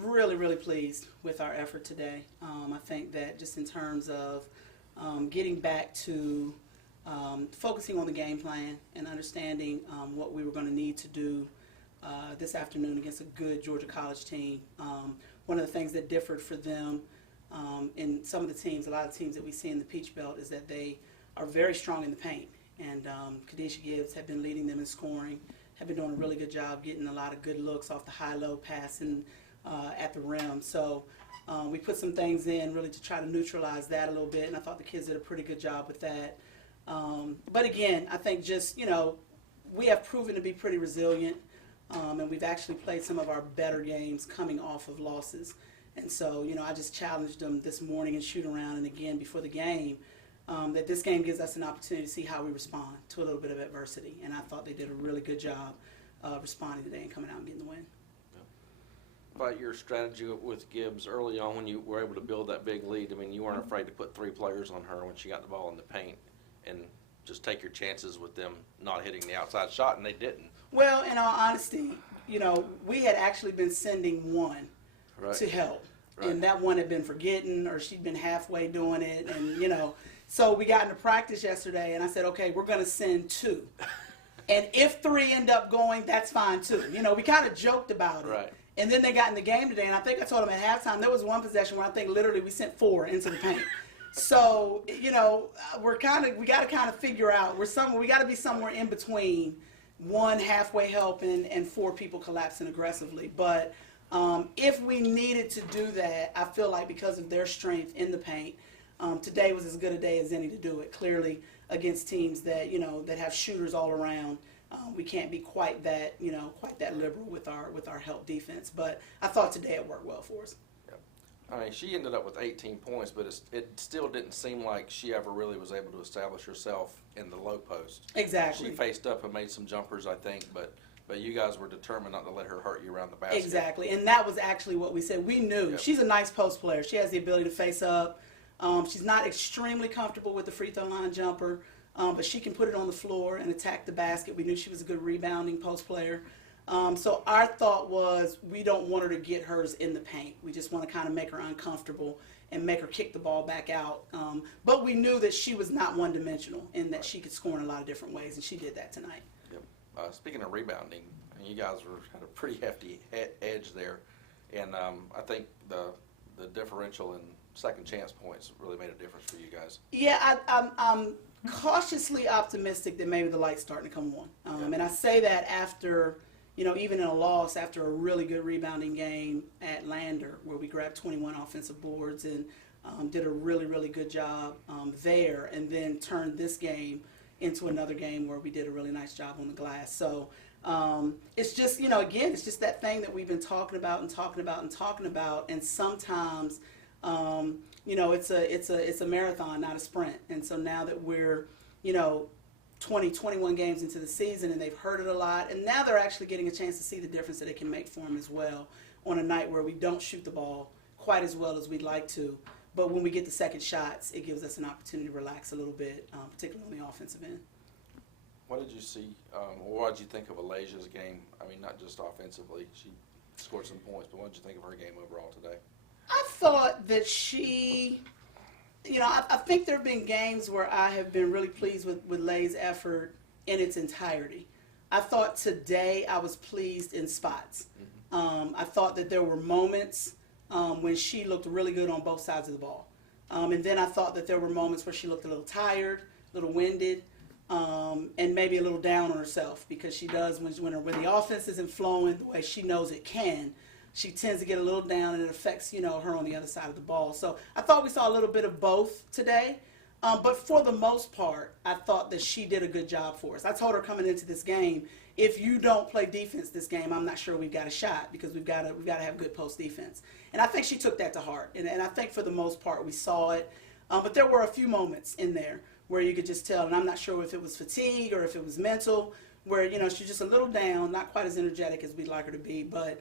Really, really pleased with our effort today. I think that just in terms of getting back to focusing on the game plan and understanding what we were going to need to do this afternoon against a good Georgia College team. One of the things that differed for them in some of the teams, a lot of teams that we see in the Peach Belt, is that they are very strong in the paint. And Kadesha Gibbs had been leading them in scoring, have been doing a really good job getting a lot of good looks off the high-low passing at the rim. So we put some things in really to try to neutralize that a little bit, and I thought the kids did a pretty good job with that. But again, I think just, we have proven to be pretty resilient, and we've actually played some of our better games coming off of losses. And so, I just challenged them this morning in shoot around and again before the game that this game gives us an opportunity to see how we respond to a little bit of adversity. And I thought they did a really good job responding today and coming out and getting the win. About your strategy with Gibbs early on when you were able to build that big lead, I mean, you weren't afraid to put 3 players on her when she got the ball in the paint and just take your chances with them not hitting the outside shot, and they didn't. Well, in all honesty, we had actually been sending one to help. Right. And that one had been forgetting, or she'd been halfway doing it, and, so we got into practice yesterday, and I said, okay, we're going to send 2. And if 3 end up going, that's fine, too. We kind of joked about it. Right. And then they got in the game today, and I think I told them at halftime, there was one possession where I think literally we sent 4 into the paint. So, we got to kind of figure out, we got to be somewhere in between 1 halfway helping and 4 people collapsing aggressively. But if we needed to do that, I feel like because of their strength in the paint, today was as good a day as any to do it. Clearly, against teams that that have shooters all around, we can't be quite that liberal with our help defense. But I thought today it worked well for us. Yep. I mean, she ended up with 18 points, but it still didn't seem like she ever really was able to establish herself in the low post. Exactly. She faced up and made some jumpers, I think, but you guys were determined not to let her hurt you around the basket. Exactly, and that was actually what we said. We knew she's a nice post player. She has the ability to face up. She's not extremely comfortable with the free throw line jumper, but she can put it on the floor and attack the basket. We knew she was a good rebounding post player. So our thought was we don't want her to get hers in the paint. We just want to kind of make her uncomfortable and make her kick the ball back out. But we knew that she was not one-dimensional and that she could score in a lot of different ways, and she did that tonight. Yep. Speaking of rebounding, you guys had a pretty hefty edge there, and I think the differential in second chance points really made a difference for you guys. Yeah, I'm cautiously optimistic that maybe the light's starting to come on. And I say that after, even in a loss, after a really good rebounding game at Lander, where we grabbed 21 offensive boards and did a really, really good job there, and then turned this game into another game where we did a really nice job on the glass. So it's just, again, it's just that thing that we've been talking about, and sometimes it's a marathon, not a sprint. And so now that we're 21 games into the season, and they've heard it a lot, and now they're actually getting a chance to see the difference that it can make for them as well on a night where we don't shoot the ball quite as well as we'd like to. But when we get the second shots, it gives us an opportunity to relax a little bit, particularly on the offensive end. What did you see, or what did you think of Alajia's game? I mean, not just offensively. She scored some points, but what did you think of her game overall today? I thought that she, I think there have been games where I have been really pleased with Lay's effort in its entirety. I thought today I was pleased in spots. Mm-hmm. I thought that there were moments when she looked really good on both sides of the ball. And then I thought that there were moments where she looked a little tired, a little winded, and maybe a little down on herself, because she does when the offense isn't flowing the way she knows it can. She tends to get a little down, and it affects, her on the other side of the ball. So I thought we saw a little bit of both today. But for the most part, I thought that she did a good job for us. I told her coming into this game, if you don't play defense this game, I'm not sure we've got a shot, because we've got to have good post defense. And I think she took that to heart. And I think for the most part we saw it. But there were a few moments in there where you could just tell, and I'm not sure if it was fatigue or if it was mental, where, she's just a little down, not quite as energetic as we'd like her to be. But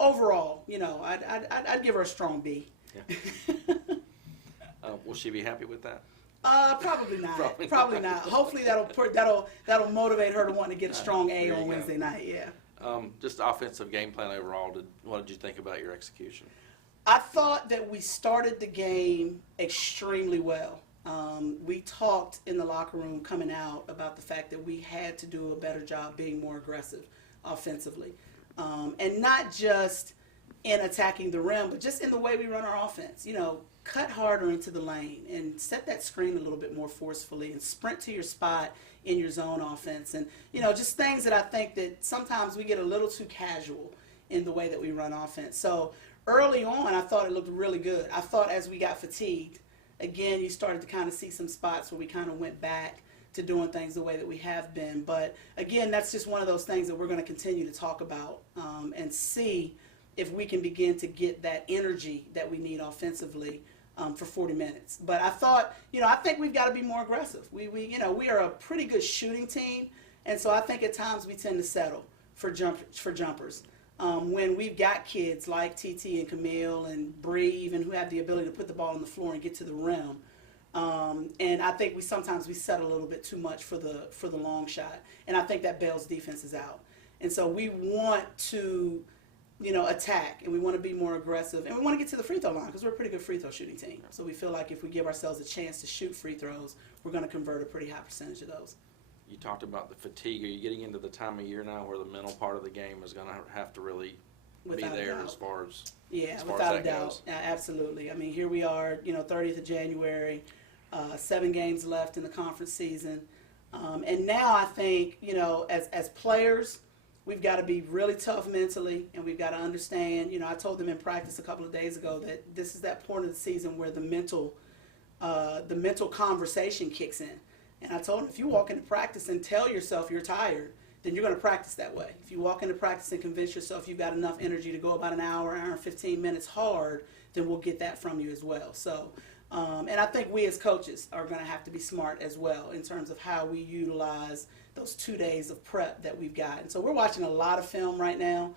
overall, I'd give her a strong B. Yeah. Will she be happy with that? Probably not. Probably not. Hopefully that'll motivate her to want to get a strong A on Wednesday night. Yeah. Just offensive game plan overall, what did you think about your execution? I thought that we started the game extremely well. We talked in the locker room coming out about the fact that we had to do a better job being more aggressive offensively. And not just in attacking the rim, but just in the way we run our offense. Cut harder into the lane and set that screen a little bit more forcefully and sprint to your spot in your zone offense. And, just things that I think that sometimes we get a little too casual in the way that we run offense. So early on, I thought it looked really good. I thought as we got fatigued, again, you started to kind of see some spots where we kind of went back to doing things the way that we have been. But, again, that's just one of those things that we're going to continue to talk about and see if we can begin to get that energy that we need offensively for 40 minutes. But I thought, I think we've got to be more aggressive. We are a pretty good shooting team, and so I think at times we tend to settle for jumpers. When we've got kids like TT and Camille and Bree even who have the ability to put the ball on the floor and get to the rim. And I think sometimes we settle a little bit too much for the long shot. And I think that bails defenses out. And so we want to attack, and we want to be more aggressive, and we want to get to the free throw line because we're a pretty good free throw shooting team. So we feel like if we give ourselves a chance to shoot free throws, we're going to convert a pretty high percentage of those. You talked about the fatigue. Are you getting into the time of year now where the mental part of the game is going to have to really be there as far as without a that doubt. goes? Absolutely. I mean, here we are, 30th of January, 7 games left in the conference season. And now I think, as players, we've got to be really tough mentally, and we've got to understand, I told them in practice a couple of days ago that this is that point of the season where the mental conversation kicks in. And I told them, if you walk into practice and tell yourself you're tired, then you're going to practice that way. If you walk into practice and convince yourself you've got enough energy to go about an hour and 15 minutes hard, then we'll get that from you as well. So, and I think we as coaches are going to have to be smart as well in terms of how we utilize those 2 days of prep that we've got. And so we're watching a lot of film right now.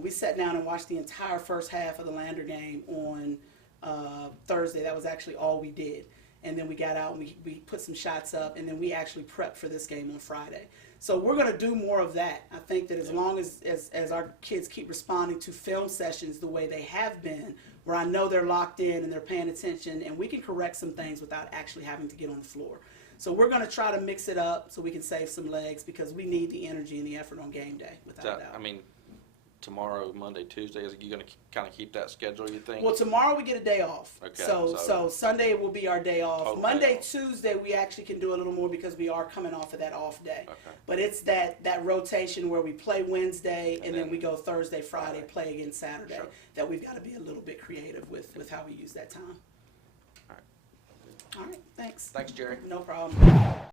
We sat down and watched the entire first half of the Lander game on Thursday. That was actually all we did. And then we got out and we put some shots up, and then we actually prepped for this game on Friday. So we're going to do more of that. I think that as long as our kids keep responding to film sessions the way they have been, where I know they're locked in and they're paying attention, and we can correct some things without actually having to get on the floor. So we're going to try to mix it up so we can save some legs because we need the energy and the effort on game day, without a doubt. I mean, tomorrow, Monday, Tuesday, is you going to kind of keep that schedule, you think? Well, tomorrow we get a day off. Okay, so Sunday will be our day off. Total Monday, day off. Tuesday, we actually can do a little more because we are coming off of that off day. Okay. But it's that rotation where we play Wednesday and then we go Thursday, Friday, play again Saturday, Sure. that we've got to be a little bit creative with how we use that time. All right. All right, thanks. Thanks, Jeri. No problem.